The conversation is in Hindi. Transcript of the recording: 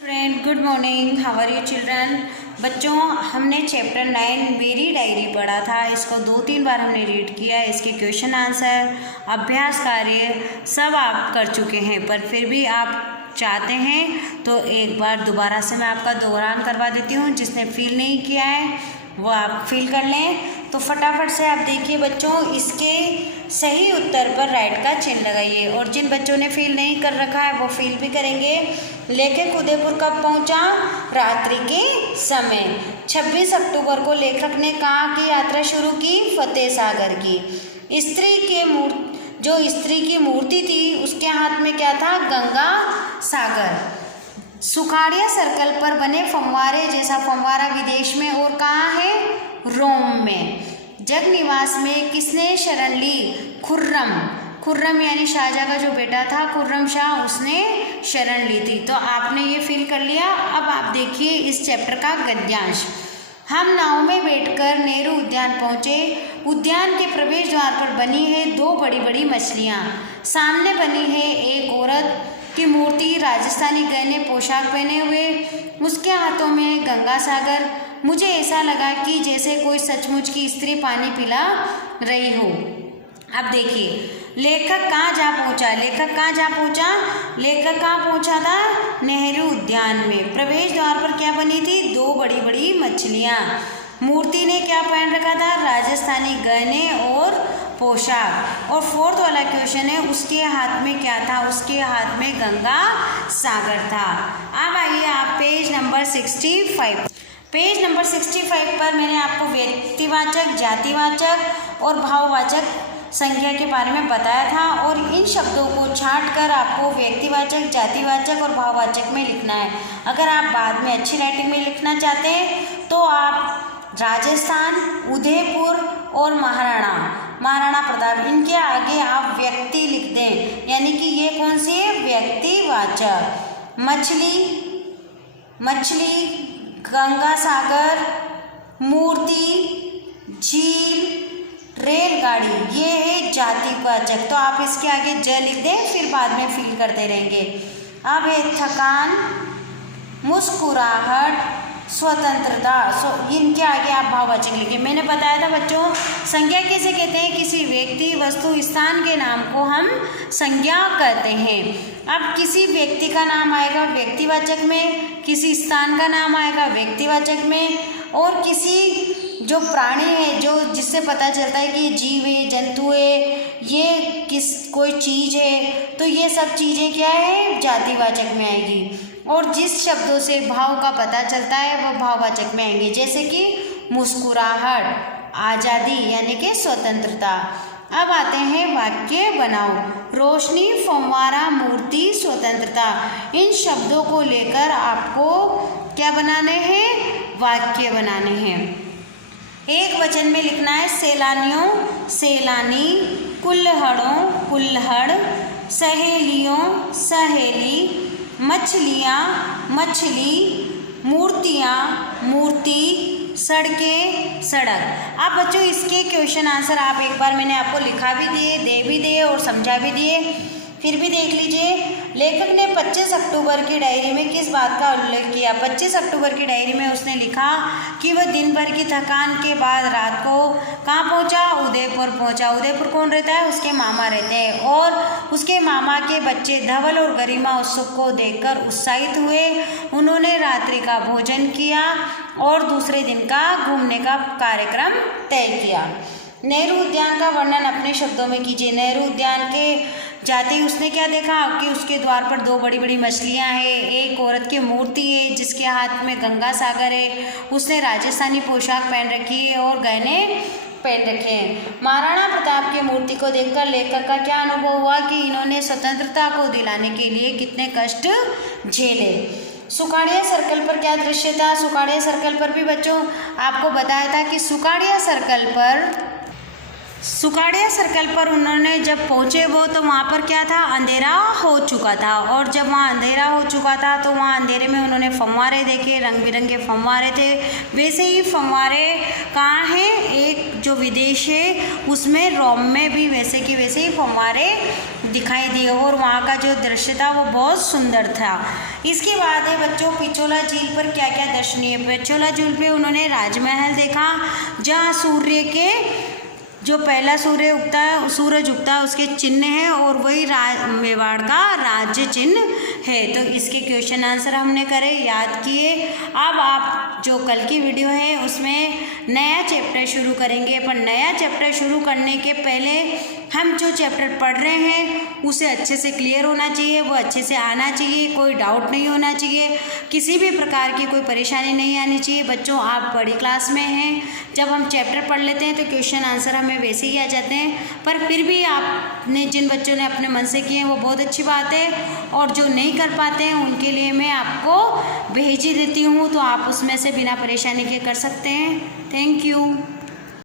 Friend, good morning. How are you children? बच्चों, हमने चैप्टर 9 मेरी डायरी पढ़ा था। इसको 2-3 बार हमने रीड किया। इसके क्वेश्चन आंसर, अभ्यास कार्य सब आप कर चुके हैं, पर फिर भी आप चाहते हैं तो एक बार दोबारा से मैं आपका दोहरान करवा देती हूँ। जिसने फील नहीं किया है वो आप फील कर लें। तो फटाफट से आप देखिए बच्चों, इसके सही उत्तर पर राइट का चिन्ह लगाइए। और जिन बच्चों ने फील नहीं कर रखा है वो फील भी करेंगे। लेखक उदयपुर कब पहुंचा? रात्रि के समय। 26 अक्टूबर को लेखक ने कहाँ की यात्रा शुरू की? फतेह सागर की। स्त्री की मूर्ति थी, उसके हाथ में क्या था? गंगा सागर। सुखाड़िया सर्कल पर बने फव्वारे जैसा फव्वारा विदेश में और कहाँ है? रोम में। जगनिवास में किसने शरण ली? खुर्रम यानी शाहजहाँ का जो बेटा था खुर्रम शाह, उसने शरण ली थी। तो आपने ये फील कर लिया। अब आप देखिए इस चैप्टर का गद्यांश। हम नाव में बैठकर नेहरू उद्यान पहुँचे। उद्यान के प्रवेश द्वार पर बनी है 2 बड़ी बड़ी मछलियाँ। सामने बनी है एक औरत की मूर्ति, राजस्थानी गहने पोशाक पहने हुए, उसके हाथों में गंगा सागर। मुझे ऐसा लगा कि जैसे कोई सचमुच की स्त्री पानी पिला रही हो। अब देखिए लेखक कहाँ जा पहुँचा? लेखक कहाँ पहुँचा था? नेहरू उद्यान में। प्रवेश द्वार पर क्या बनी थी? 2 बड़ी बड़ी मछलियाँ। मूर्ति ने क्या पहन रखा था? राजस्थानी गहने और पोशाक। और 4th वाला क्वेश्चन है, उसके हाथ में क्या था? उसके हाथ में गंगा सागर था। अब आइए आप पेज नंबर 65। पेज नंबर 65 पर मैंने आपको व्यक्तिवाचक, जातिवाचक और भाववाचक संज्ञा के बारे में बताया था। और इन शब्दों को छांट कर आपको व्यक्तिवाचक, जातिवाचक और भाववाचक में लिखना है। अगर आप बाद में अच्छी राइटिंग में लिखना चाहते हैं तो आप राजस्थान, उदयपुर और महाराणा प्रताप, इनके आगे आप व्यक्ति लिख दें, यानी कि ये कौन सी है? व्यक्तिवाचक। मछली, गंगा सागर, मूर्ति, झील, रेलगाड़ी, ये है जातिवाचक। तो आप इसके आगे ज लिख दें, फिर बाद में फील करते रहेंगे। अब है थकान, मुस्कुराहट, स्वतंत्रता। इनके आगे आप भाववाचक लिखिए। मैंने बताया था बच्चों, संज्ञा किसे कहते हैं? किसी व्यक्ति, वस्तु, स्थान के नाम को हम संज्ञा कहते हैं। अब किसी व्यक्ति का नाम आएगा व्यक्तिवाचक में, किसी स्थान का नाम आएगा व्यक्तिवाचक में, और किसी जो प्राणी है, जो जिससे पता चलता है कि ये जीव है, जंतु है, ये कोई चीज़ है, तो ये सब चीज़ें क्या है? जातिवाचक में आएगी। और जिस शब्दों से भाव का पता चलता है वो भाववाचक में आएंगे, जैसे कि मुस्कुराहट, आज़ादी यानी कि स्वतंत्रता। अब आते हैं वाक्य बनाओ। रोशनी, फव्वारा, मूर्ति, स्वतंत्रता, इन शब्दों को लेकर आपको क्या बनाने हैं? वाक्य बनाने हैं। एक वचन में लिखना है सैलानियों, सैलानी, कुल्हड़ों, कुल्हड़, सहेलियों, सहेली, मछलियाँ, मछली, मूर्तियाँ, मूर्ति, सड़कें, सड़क। आप बच्चों इसके क्वेश्चन आंसर आप एक बार मैंने आपको लिखा भी दिए, दे भी दिए और समझा भी दिए, फिर भी देख लीजिए। लेखक ने 25 अक्टूबर की डायरी में किस बात का उल्लेख किया? 25 अक्टूबर की डायरी में उसने लिखा कि वह दिन भर की थकान के बाद रात को कहाँ पहुँचा? उदयपुर पहुँचा। उदयपुर कौन रहता है? उसके मामा रहते हैं। और उसके मामा के बच्चे धवल और गरिमा उत्सुक को देखकर उत्साहित हुए। उन्होंने रात्रि का भोजन किया और दूसरे दिन का घूमने का कार्यक्रम तय किया। नेहरू उद्यान का वर्णन अपने शब्दों में कीजिए। नेहरू उद्यान के जाते ही उसने क्या देखा कि उसके द्वार पर 2 बड़ी बड़ी मछलियां हैं, एक औरत की मूर्ति है जिसके हाथ में गंगा सागर है, उसने राजस्थानी पोशाक पहन रखी है और गहने पहन रखे हैं। महाराणा प्रताप की मूर्ति को देखकर लेखक का क्या अनुभव हुआ कि इन्होंने स्वतंत्रता को दिलाने के लिए कितने कष्ट झेले। सुखाड़िया सर्कल पर क्या दृश्य था? सुखाड़िया सर्कल पर भी बच्चों आपको बताया था कि सुखाड़िया सर्कल पर उन्होंने जब पहुँचे वो, तो वहाँ पर क्या था? अंधेरा हो चुका था। और जब वहाँ अंधेरा हो चुका था तो वहाँ अंधेरे में उन्होंने फव्वारे देखे, रंग बिरंगे फव्वारे थे। वैसे ही फव्वारे कहाँ हैं? एक जो विदेश है उसमें, रोम में भी वैसे की वैसे ही फव्वारे दिखाई दिए और वहाँ का जो दृश्य था वो बहुत सुंदर था। इसके बाद है बच्चों पिछोला झील पर क्या क्या दर्शनीय। पिछोला झील पे उन्होंने राजमहल देखा, जहाँ सूर्य के जो पहला सूरज उगता है उसके चिन्ह है, और वही मेवाड़ का राज्य चिन्ह है। तो इसके क्वेश्चन आंसर हमने करे, याद किए। अब आप जो कल की वीडियो है उसमें नया चैप्टर शुरू करेंगे, पर नया चैप्टर शुरू करने के पहले हम जो चैप्टर पढ़ रहे हैं उसे अच्छे से क्लियर होना चाहिए, वो अच्छे से आना चाहिए, कोई डाउट नहीं होना चाहिए, किसी भी प्रकार की कोई परेशानी नहीं आनी चाहिए। बच्चों आप बड़ी क्लास में हैं, जब हम चैप्टर पढ़ लेते हैं तो क्वेश्चन आंसर हमें वैसे ही आ जाते हैं, पर फिर भी आपने जिन बच्चों ने अपने मन से किए हैं वो बहुत अच्छी बात है, और जो नहीं कर पाते हैं उनके लिए मैं आपको भेज ही देती हूँ, तो आप उसमें से बिना परेशानी के कर सकते हैं। Thank you.